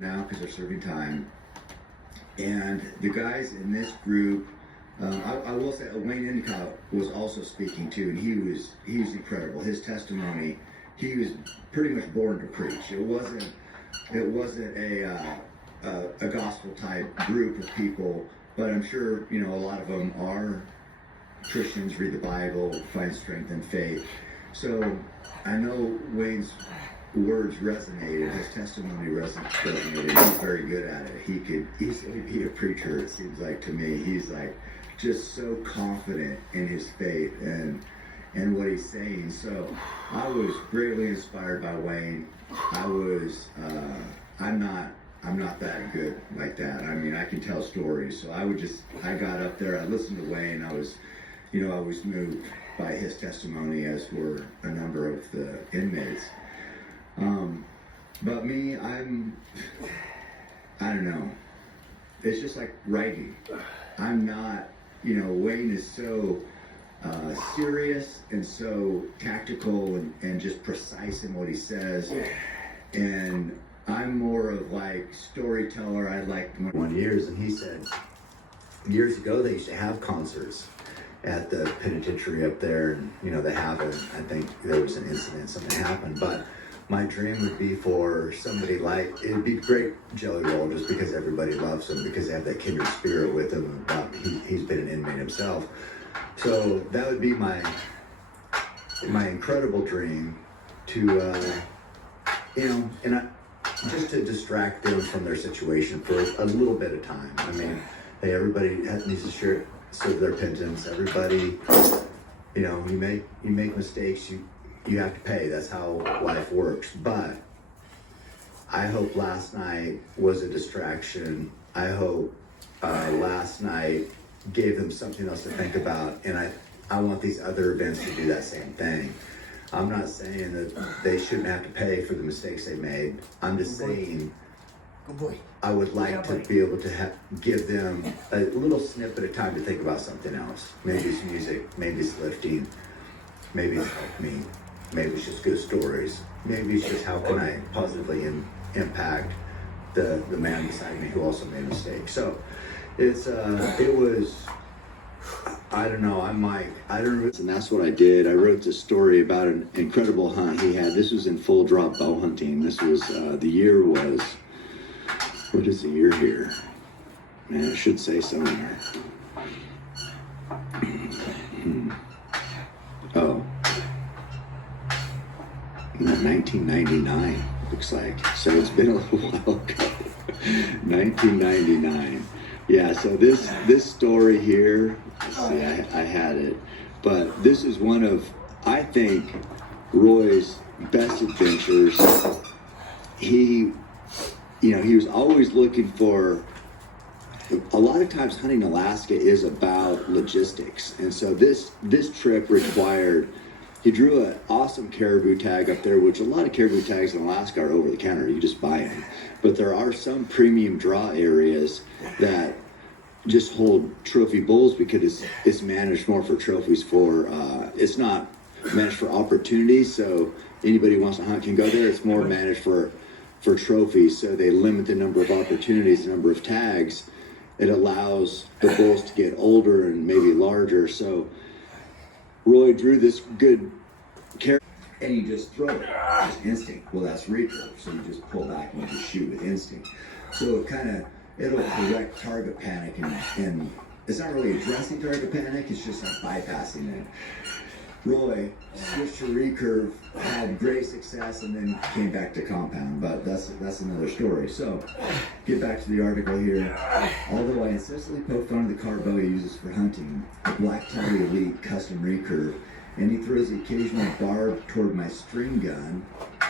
now because they're serving time. And the guys in this group, I will say Wayne Endicott was also speaking too, and he's incredible. His testimony, he was pretty much born to preach. It wasn't a gospel type group of people, but I'm sure a lot of them are Christians, read the Bible, find strength in faith. So I know Wayne's words resonated, his testimony resonated. He's very good at it. He could easily be a preacher, it seems like to me. He's like just so confident in his faith and what he's saying. So I was greatly inspired by Wayne. I'm not that good like that. I mean, I can tell stories. So I got up there, I listened to Wayne. I was moved by his testimony, as were a number of the inmates. But me, I don't know. It's just like writing. I'm not, Wayne is so serious and so tactical and just precise in what he says. And I'm more of like storyteller. I like 1 years, and he said years ago they used to have concerts at the penitentiary up there, and they haven't. I think there was an incident, something happened, but my dream would be for somebody like, it'd be great Jelly Roll, just because everybody loves him, because they have that kindred spirit with him. He's been an inmate himself. So that would be my incredible dream to, just to distract them from their situation for a little bit of time. I mean, hey, everybody needs to serve their penance. Everybody, you make mistakes, you have to pay. That's how life works. But I hope last night was a distraction. I hope last night gave them something else to think about. And I want these other events to do that same thing. I'm not saying that they shouldn't have to pay for the mistakes they made. I'm just saying I would like to be able to give them a little snippet of time to think about something else. Maybe it's music, maybe it's lifting, maybe it's help me. Maybe it's just good stories. Maybe it's just how can I positively impact the man beside me who also made mistakes. So it was, I don't know, I don't know. And that's what I did. I wrote this story about an incredible hunt he had. This was in full drop bow hunting. This was, the year was, what is the year here? Man, it should say somewhere. Oh. 1999, looks like. So it's been a little while ago. 1999. Yeah, so this story here, let's see, I had it. But this is one of, I think, Roy's best adventures. He was always looking for, a lot of times hunting Alaska is about logistics. And so this trip required, he drew an awesome caribou tag up there, which a lot of caribou tags in Alaska are over the counter. You just buy them. But there are some premium draw areas that just hold trophy bulls because it's managed more for trophies it's not managed for opportunities. So anybody who wants to hunt can go there. It's more managed for trophies. So they limit the number of opportunities, the number of tags. It allows the bulls to get older and maybe larger. So Roy drew this good caribou, and you just throw it, just instinct. Well, that's recurve, so you just pull back and you just shoot with instinct. So it'll correct target panic, and it's not really addressing target panic, it's just like bypassing it. Roy switched to recurve, had great success, and then came back to compound, but that's another story. So, get back to the article here. Although I incessantly poke fun of the carb bow he uses for hunting, a Black Tully Elite custom recurve, and he throws the occasional barb toward my string gun,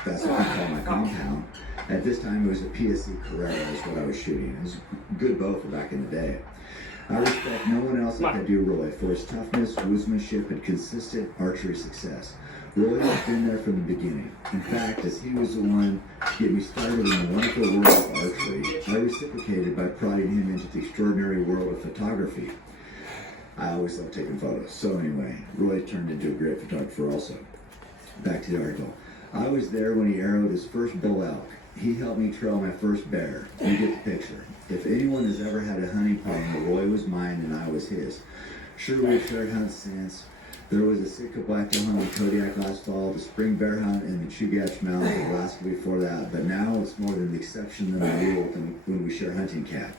that's what we call my compound. At this time, it was a PSC Carrera, is what I was shooting. It was a good bow for back in the day. I respect no one else like I do Roy for his toughness, woodsmanship, and consistent archery success. Roy has been there from the beginning. In fact, as he was the one to get me started in the wonderful world of archery, I reciprocated by prodding him into the extraordinary world of photography. I always love taking photos. So anyway, Roy turned into a great photographer also. Back to the article. I was there when he arrowed his first bull elk. He helped me trail my first bear. You get the picture. If anyone has ever had a hunting problem, Roy was mine and I was his. Sure, we've shared hunts since. There was a Sitka blacktail hunt in Kodiak last fall, the spring bear hunt in the Chugach Mountains the last before that, but now it's more than the exception than the rule when we share hunting camp.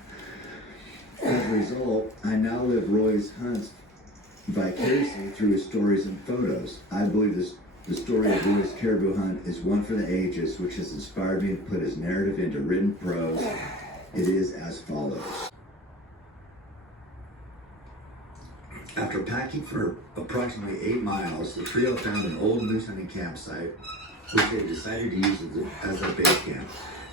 As a result, I now live Roy's hunts vicariously through his stories and photos. I believe the story of Roy's caribou hunt is one for the ages, which has inspired me to put his narrative into written prose. It is as follows. After packing for approximately 8 miles, the trio found an old moose hunting campsite, which they decided to use as their base camp.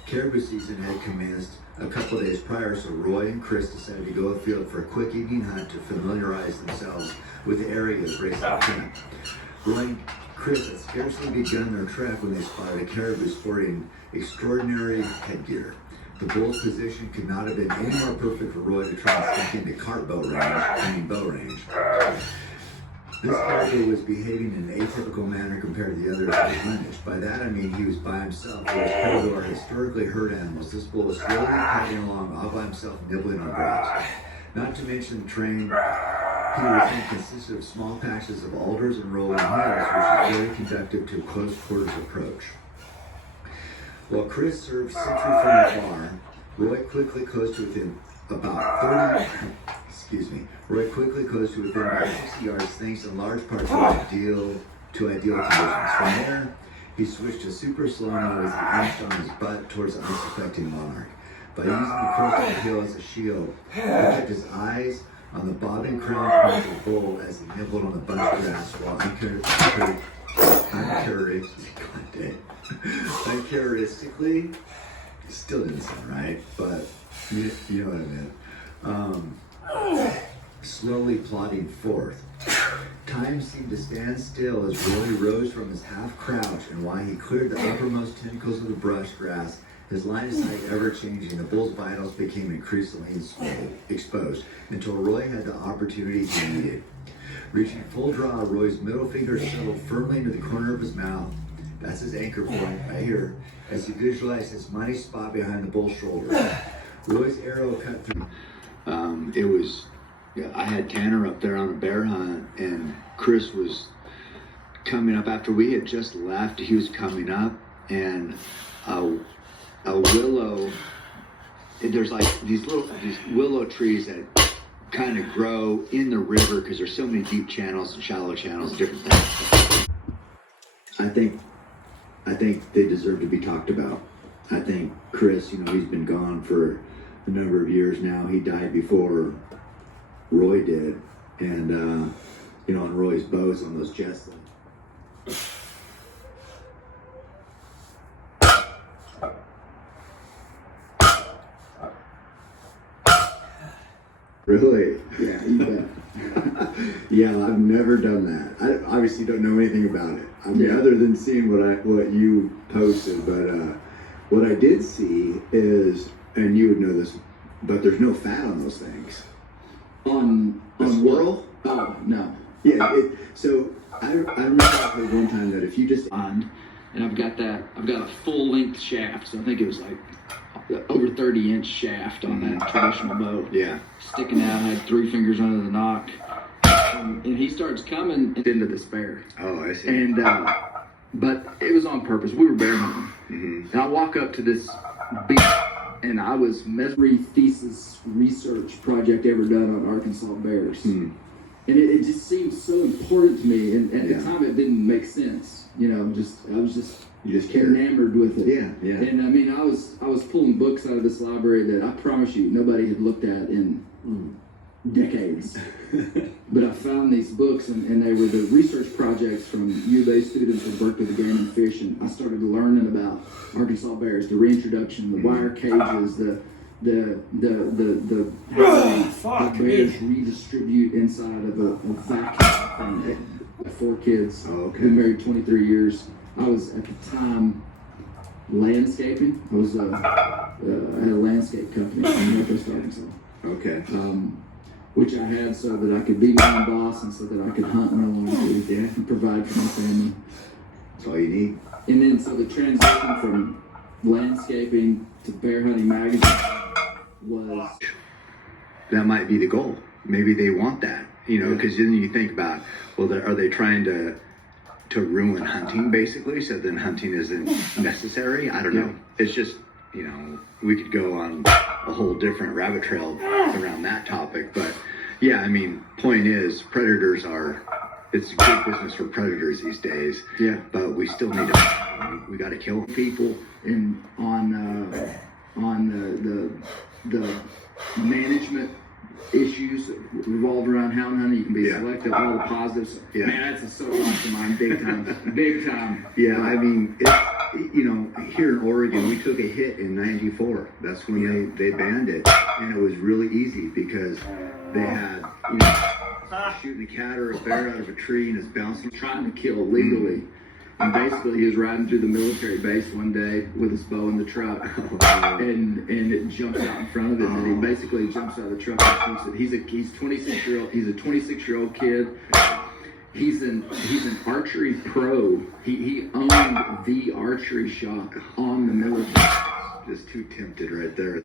Caribou season had commenced a couple of days prior, so Roy and Chris decided to go afield for a quick evening hunt to familiarize themselves with the area of racing camp. Roy and Chris had scarcely begun their trek when they spotted a caribou sporting extraordinary headgear. The bull's position could not have been any more perfect for Roy to try and sneak into bow range. This caribou was behaving in an atypical manner compared to the others in the lineage. By that I mean he was by himself, whereas caribou are historically herd animals. This bull was slowly padding along all by himself, nibbling on grass. Not to mention the terrain he was in consisted of small patches of alders and rolling hills, which is very conducive to a close quarters approach. While Chris served sentry from afar, Roy quickly closed to within about 60 yards, thanks in large part to ideal conditions. From there, he switched to super slow mo as he inched on his butt towards the unsuspecting monarch. By using the crest of the hill as a shield, he kept his eyes on the bobbing crown points of the bull as he nibbled on the bunch of grass while uncharacteristically, still didn't sound right, but you know what I meant. Slowly plodding forth. Time seemed to stand still as Roy rose from his half crouch, and while he cleared the uppermost tentacles of the brush grass, his line of sight ever changing, the bull's vitals became increasingly exposed until Roy had the opportunity he needed. Reaching full draw, Roy's middle finger settled firmly into the corner of his mouth. That's his anchor point right here, as he visualized his mighty spot behind the bull's shoulder. Roy's arrow cut through. I had Tanner up there on a bear hunt, and Chris was coming up after we had just left. He was coming up, and a willow. There's like these willow trees that kind of grow in the river because there's so many deep channels and shallow channels, different things. I think they deserve to be talked about. I think Chris, he's been gone for a number of years now. He died before Roy did, and on Roy's bows on those jets. Really? Yeah, you bet. Yeah, I've never done that. I obviously don't know anything about it. I mean, other than seeing what you posted, but what I did see is, and you would know this, but there's no fat on those things. On swirl? Oh no. Yeah. So I remember I heard one time that if you just And I've got a full length shaft, so I think it was like over 30-inch shaft on that traditional bow. Yeah. Sticking out, I had 3 fingers under the nock. And he starts coming into this bear. Oh, I see. And but it was on purpose. We were bear hunting. Mm-hmm. And I walk up to this beach, and I was every thesis research project ever done on Arkansas bears. Mm. And it just seemed so important to me, and at Yeah. the time it didn't make sense. I was just You just cared. enamored with it. Yeah. And I mean, I was pulling books out of this library that I promise you nobody had looked at in decades. But I found these books, and they were the research projects from U of A students that worked with the game and fish, and I started learning about Arkansas bears, the reintroduction, the wire cages, the how bears redistribute inside of a vacuum. I had 4 kids. Oh, okay. Been married 23 years. I was at the time landscaping. I was I had a landscape company in Northwest Arkansas. Okay. Which I had so that I could be my own boss and so that I could hunt when I wanted to and provide for my family. That's all you need. And then so the transition from landscaping to bear hunting magazine was that might be the goal. Maybe they want that, you know, because then you think about, well, are they trying to ruin hunting basically? So then hunting isn't necessary. I don't know. It's just, you know, we could go on a whole different rabbit trail around that topic, but yeah, I mean, point is, predators it's good business for predators these days. Yeah, but we still need we got to kill people. And on the management issues revolved around hound hunting. You can be selective, all the positives. Yeah. Man, that's a soapbox of mine, big time, big time. Yeah, I mean, you know, here in Oregon, we took a hit in '94. That's when they banned it, and it was really easy because they had, you know, shooting a cat or a bear out of a tree and it's bouncing, Trying to kill legally. And basically, he was riding through the military base one day with his bow in the truck, and it jumps out in front of him, and he basically jumps out of the truck and shoots it. He's a 26-year-old kid. He's an archery pro. He owned the archery shop on the military. just too tempted right there.